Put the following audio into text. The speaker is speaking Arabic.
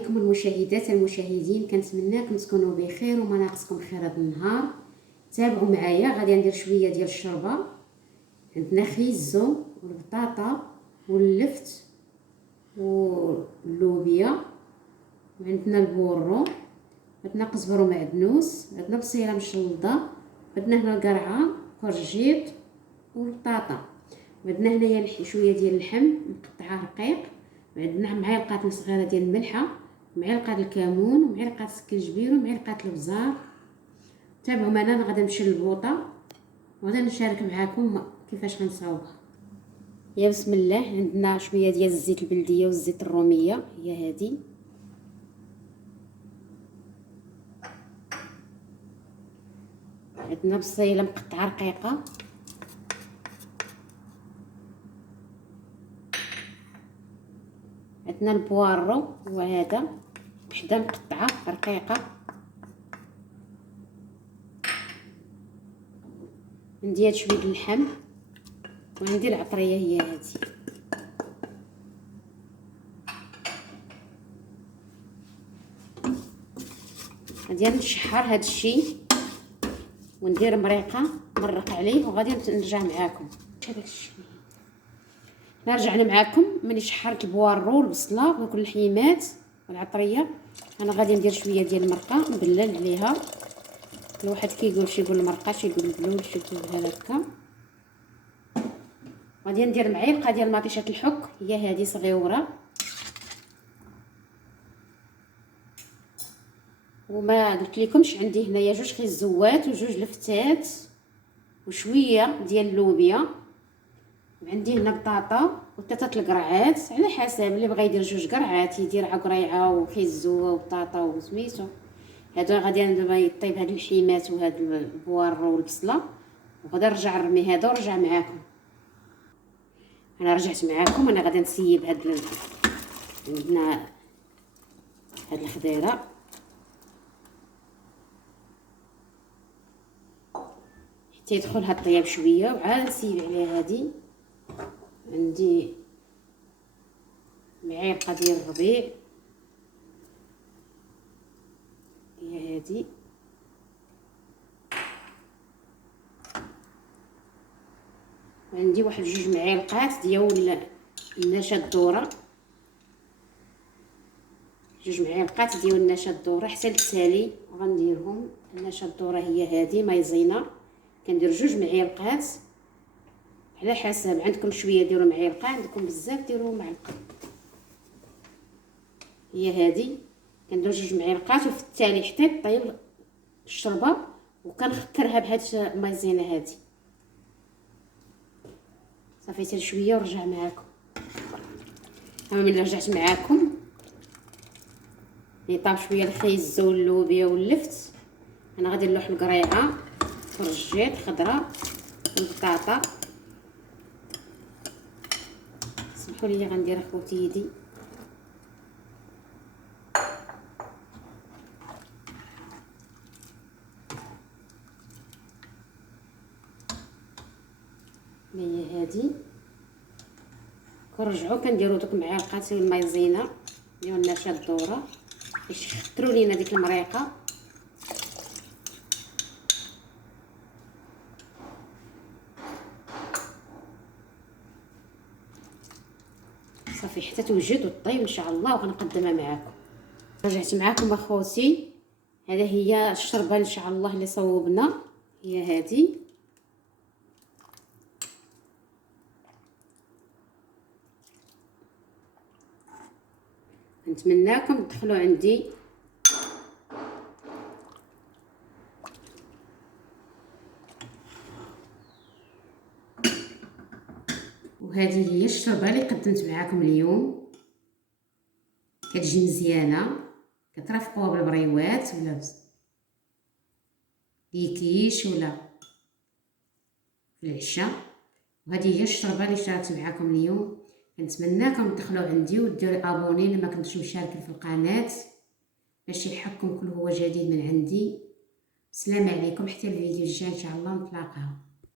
عليكم المشاهدات المشاهدين، كنتمنىكم تكونوا بخير وما ناقصكم خير هذا النهار. تابعوا معايا، غادي ندير شويه ديال الشوربه. عندنا خيزو والبطاطا واللفت واللوبيا، وعندنا البورو، عندنا قزبر ومعدنوس، عندنا بصيله مشلضه، عندنا هنا القرعه كورجيط والبطاطا، وعندنا هنايا شويه ديال اللحم مقطعه رقيق، وعندنا معلقه صغيره ديال الملحه، معلقه الكمون، ومعلقه السكنجبير، ومعلقه البزار. تابعوا معنا. انا غادي نمشي للبوطه وغادي نشارك معكم كيفاش غنصاوبها. يا بسم الله، عندنا شويه ديال الزيت البلديه والزيت الروميه، هي هذه. عندنا بصيله مقطعه رقيقه، عندنا البوارو وهذا وحده مقطعه رقيقه، عندي شويه اللحم، وعندي العطريه هي هذه. غادي نشحر هذا الشيء وندير مريقه مرق عليه، وغادي نرجع معاكم. هذاك الشيء رجعنا معاكم ملي شحرت البوارو والبصله وكل الحيمات والعطريه. انا غادي ندير شويه ديال المرقه نبلل عليها. الواحد كيقول شي يقول المرقه، شي يقول البلول، شي يقول بحال هكا. غادي ندير معلقه ديال مطيشه الحك، هي هذه صغيره، وما قلت لكمش عندي هنايا جوج خيزوات وجوج لفتات وشويه ديال اللوبيا، وعندي هنا بطاطا وثلاثه القرعات، على حسب اللي بغى يدير جوج قرعات يدير قريعه وخيزو وبطاطا وسميتو. هادو غادي دابا يطيب هاد الحيمات وهاد البوارو والبصله، وغادي نرجع نرمي هذا ونرجع معاكم. انا رجعت معاكم. انا غادي نسيب عندنا هاد الخضيره، حتى يدخلها الطياب شويه، وعاد نسيب عليها هادي. عندي معلقه ديال الربيع، هي هادي. عندي واحد جوج معالق ديال النشا الذره، جوج معالق ديال النشا الذره حتى للتالي غنديرهم. النشا الذره هي هذه مايزينا، كندير جوج معالق على حسب. عندكم شويه ديروا معلقه، عندكم بزاف ديروا معلقه. هي هذه كندير جوج معالق، وفي التالي حتى طيب الشربه وكنخكرها بهاد المايزينا هذه. صافي حتى شويه ورجع معاكم. اما ملي رجعت معاكم طاب شويه الخيزو واللوبيا واللفت، انا غادي نلوح القريعه والرجيط خضراء والبطاطا. سمحوا لي غندير اخوتي يدي. هي هذه. كنرجعوا كنديروا دوك معالقات المايزينا ديال النشا الذره باش يخطروا لينا ديك المريقه. صافي حتى توجد وطيب ان شاء الله، وغنقدمها معكم. رجعت معكم اخوتي. هذا هي الشربه ان شاء الله اللي صوبنا، هي هذه. نتمنىكم تدخلوا عندي. وهذه هي الشربه اللي قدمت معكم اليوم. كتجي مزيانه، كترافقوها بالبريوات ولا ليكيش ولا في العشاء. وهذه هي الشربه اللي شاركت معكم اليوم. كنتمنىكم تدخلوا عندي وديروا ابوني لما كنتوش مشاركين في القناه باش يلحقكم كل هو جديد من عندي. السلام عليكم، حتى الفيديو الجاي ان شاء الله نتلاقاو.